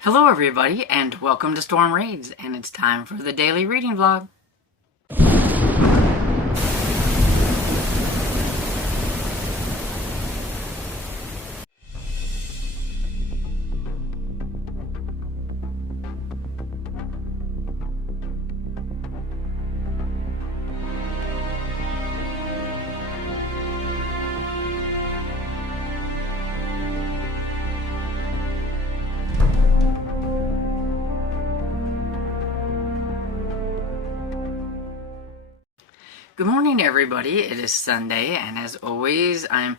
Hello everybody, and welcome to Storm Raids, and it's time for the daily reading vlog. Good morning everybody, it is Sunday, and as always, I'm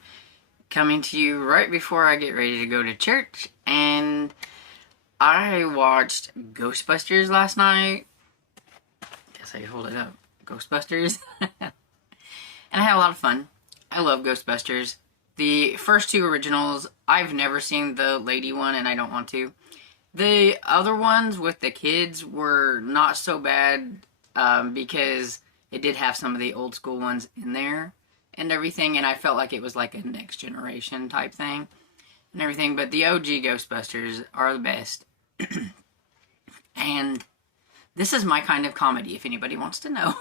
coming to you right before I get ready to go to church, and I watched Ghostbusters last night. Guess I could hold it up. Ghostbusters. And I had a lot of fun. I love Ghostbusters. The first two originals, I've never seen the lady one, and I don't want to. The other ones with the kids were not so bad because it did have some of the old school ones in there and everything, and I felt like it was like a next generation type thing and everything, but the OG Ghostbusters are the best. And this is my kind of comedy, if anybody wants to know.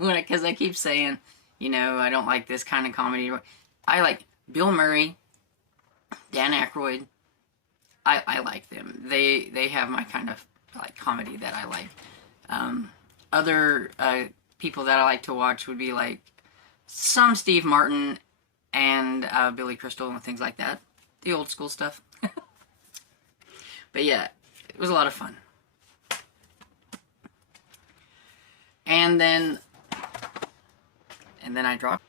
Because I keep saying, I don't like this kind of comedy. I like Bill Murray, Dan Aykroyd. I like them. They have my kind of like comedy that I like. Other people that I like to watch would be like some Steve Martin and Billy Crystal and things like that. The old school stuff. But yeah, it was a lot of fun. And then I dropped.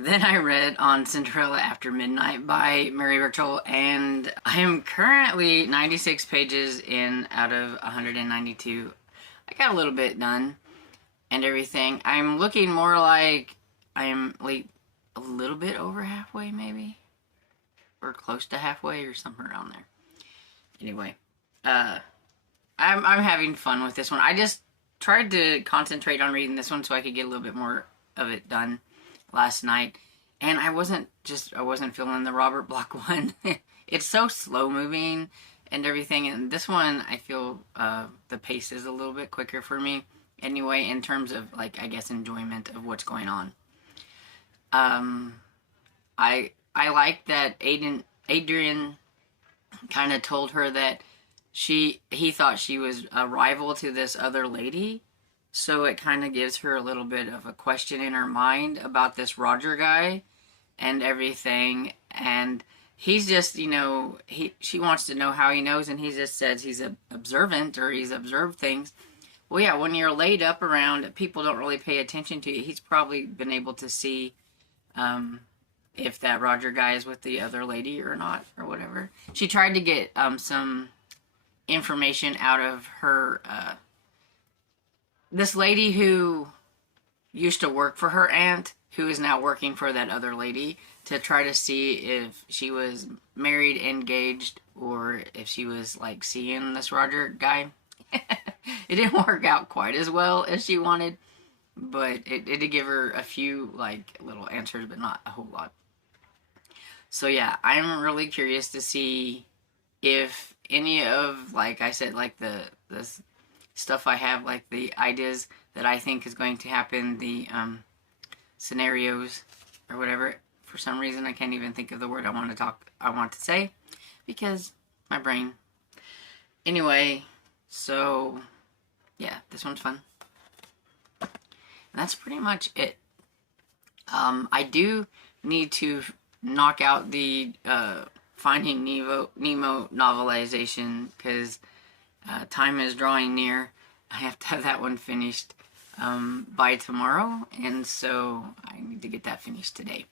Then I read on Cinderella After Midnight by Mary Burchell, and I am currently 96 pages in out of 192. I got a little bit done and everything. I'm looking more like I am like a little bit over halfway maybe, or close to halfway or somewhere around there. Anyway, I'm having fun with this one. I just tried to concentrate on reading this one so I could get a little bit more of it done last night, and I wasn't feeling the Robert Bloch one. It's so slow moving and everything, and this one I feel the pace is a little bit quicker for me anyway, in terms of like, I guess, enjoyment of what's going on. I like that Adrian kind of told her that he thought she was a rival to this other lady. So it kind of gives her a little bit of a question in her mind about this Roger guy and everything. And he's just, she wants to know how he knows, and he just says he's observant, or he's observed things. Well, yeah, when you're laid up around, people don't really pay attention to you. He's probably been able to see if that Roger guy is with the other lady or not, or whatever. She tried to get some information out of her this lady who used to work for her aunt, who is now working for that other lady, to try to see if she was married, engaged, or if she was like seeing this Roger guy. It didn't work out quite as well as she wanted, but it did give her a few like little answers, but not a whole lot. So yeah, I'm really curious to see if any of, like I said, like the stuff I have, like the ideas that I think is going to happen, the scenarios or whatever. For some reason, I can't even think of the word I want to say, because my brain. Anyway, so yeah, this one's fun. And that's pretty much it. I do need to knock out the Finding Nemo novelization, because time is drawing near. I have to have that one finished by tomorrow, and so I need to get that finished today.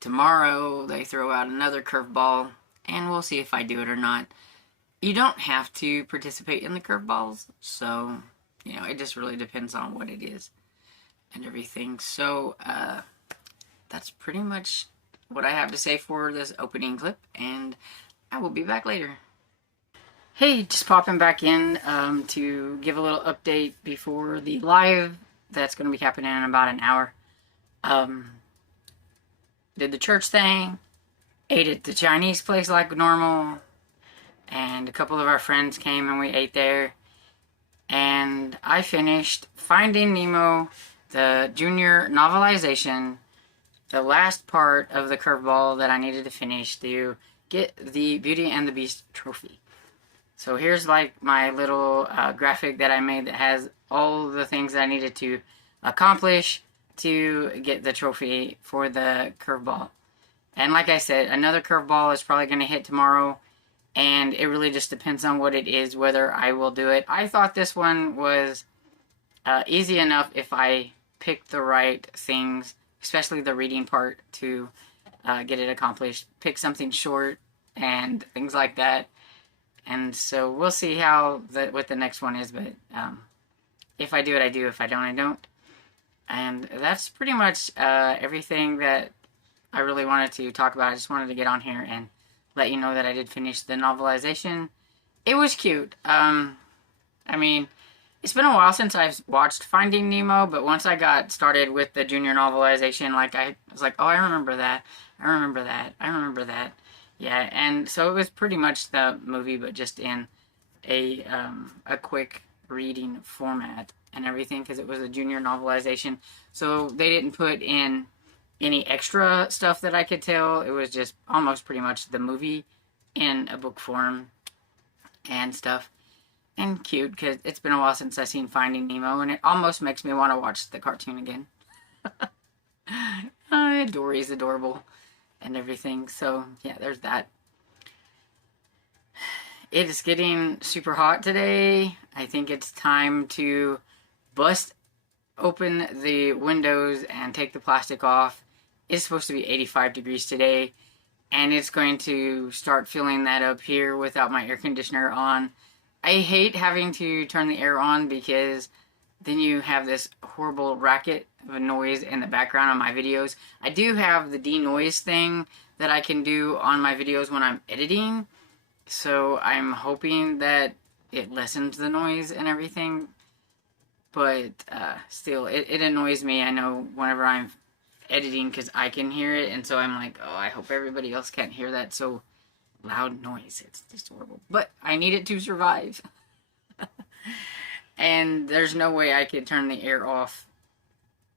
Tomorrow they throw out another curveball, and we'll see if I do it or not. You don't have to participate in the curveballs, so it just really depends on what it is and everything. So that's pretty much what I have to say for this opening clip, and I will be back later. Hey, just popping back in to give a little update before the live that's going to be happening in about an hour. Did the church thing, ate at the Chinese place like normal, and a couple of our friends came and we ate there. And I finished Finding Nemo, the junior novelization, the last part of the curveball that I needed to finish to get the Beauty and the Beast trophy. So here's like my little graphic that I made that has all the things that I needed to accomplish to get the trophy for the curveball. And like I said, another curveball is probably going to hit tomorrow, and it really just depends on what it is, whether I will do it. I thought this one was easy enough if I picked the right things, especially the reading part, to get it accomplished. Pick something short and things like that. And so we'll see how what the next one is, but if I do it, I do. If I don't, I don't. And that's pretty much everything that I really wanted to talk about. I just wanted to get on here and let you know that I did finish the novelization. It was cute. I mean, it's been a while since I've watched Finding Nemo, but once I got started with the junior novelization, like I was like, oh, I remember that. I remember that. I remember that. Yeah, and so it was pretty much the movie, but just in a quick reading format and everything, because it was a junior novelization. So they didn't put in any extra stuff that I could tell. It was just almost pretty much the movie in a book form and stuff. And cute, because it's been a while since I've seen Finding Nemo, and it almost makes me want to watch the cartoon again. Dory's adorable and everything. So, yeah, there's that. It is getting super hot today. I think it's time to bust open the windows and take the plastic off. It's supposed to be 85 degrees today, and it's going to start filling that up here without my air conditioner on. I hate having to turn the air on because then you have this horrible racket of a noise in the background of my videos. I do have the denoise thing that I can do on my videos when I'm editing, so I'm hoping that it lessens the noise and everything. But still, it annoys me, I know, whenever I'm editing, because I can hear it, and so I'm like, oh, I hope everybody else can't hear that so loud noise. It's just horrible. But I need it to survive. And there's no way I could turn the air off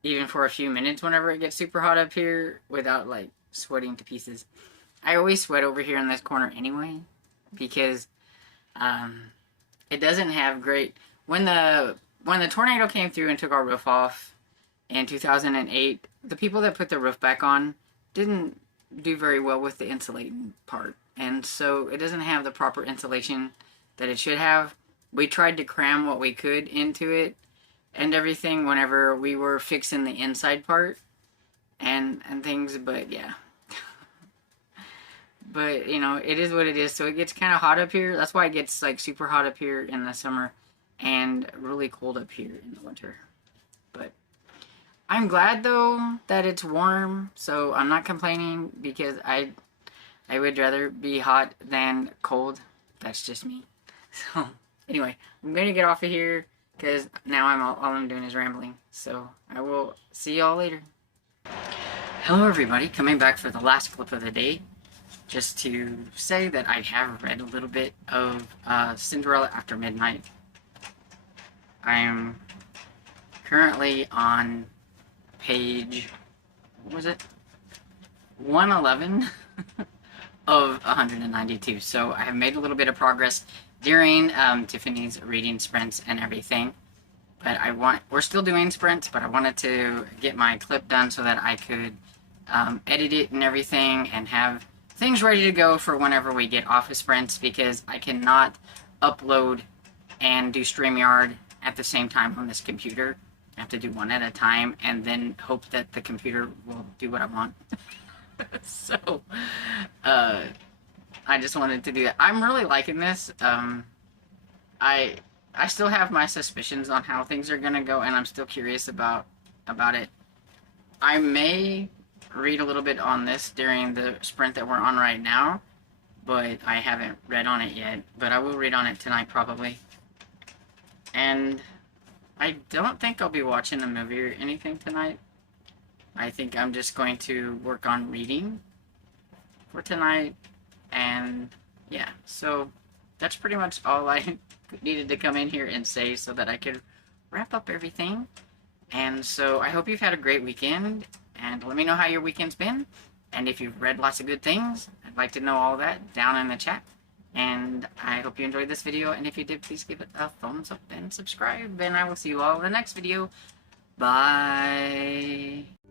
even for a few minutes whenever it gets super hot up here without, like, sweating to pieces. I always sweat over here in this corner anyway, because it doesn't have great... When the tornado came through and took our roof off in 2008, the people that put the roof back on didn't do very well with the insulating part. And so it doesn't have the proper insulation that it should have. We tried to cram what we could into it and everything whenever we were fixing the inside part and things, but yeah. But, you know, it is what it is. So it gets kind of hot up here. That's why it gets, like, super hot up here in the summer and really cold up here in the winter. But I'm glad, though, that it's warm, so I'm not complaining, because I would rather be hot than cold. That's just me. So, anyway, I'm going to get off of here, because now all I'm doing is rambling. So, I will see y'all later. Hello, everybody. Coming back for the last clip of the day. Just to say that I have read a little bit of Cinderella After Midnight. I'm currently on page, what was it? 111 of 192. So I have made a little bit of progress during Tiffany's reading sprints and everything. But we're still doing sprints, but I wanted to get my clip done so that I could edit it and everything and have things ready to go for whenever we get off of sprints, because I cannot upload and do StreamYard at the same time on this computer. I have to do one at a time and then hope that the computer will do what I want. So, I just wanted to do that. I'm really liking this. I still have my suspicions on how things are gonna go, and I'm still curious about it. I may read a little bit on this during the sprint that we're on right now, but I haven't read on it yet. But I will read on it tonight, probably. And I don't think I'll be watching a movie or anything tonight. I think I'm just going to work on reading for tonight. And yeah, so that's pretty much all I needed to come in here and say so that I could wrap up everything. And so I hope you've had a great weekend, and let me know how your weekend's been. And if you've read lots of good things, I'd like to know all that down in the chat. And I hope you enjoyed this video, and if you did, please give it a thumbs up and subscribe, and I will see you all in the next video. Bye!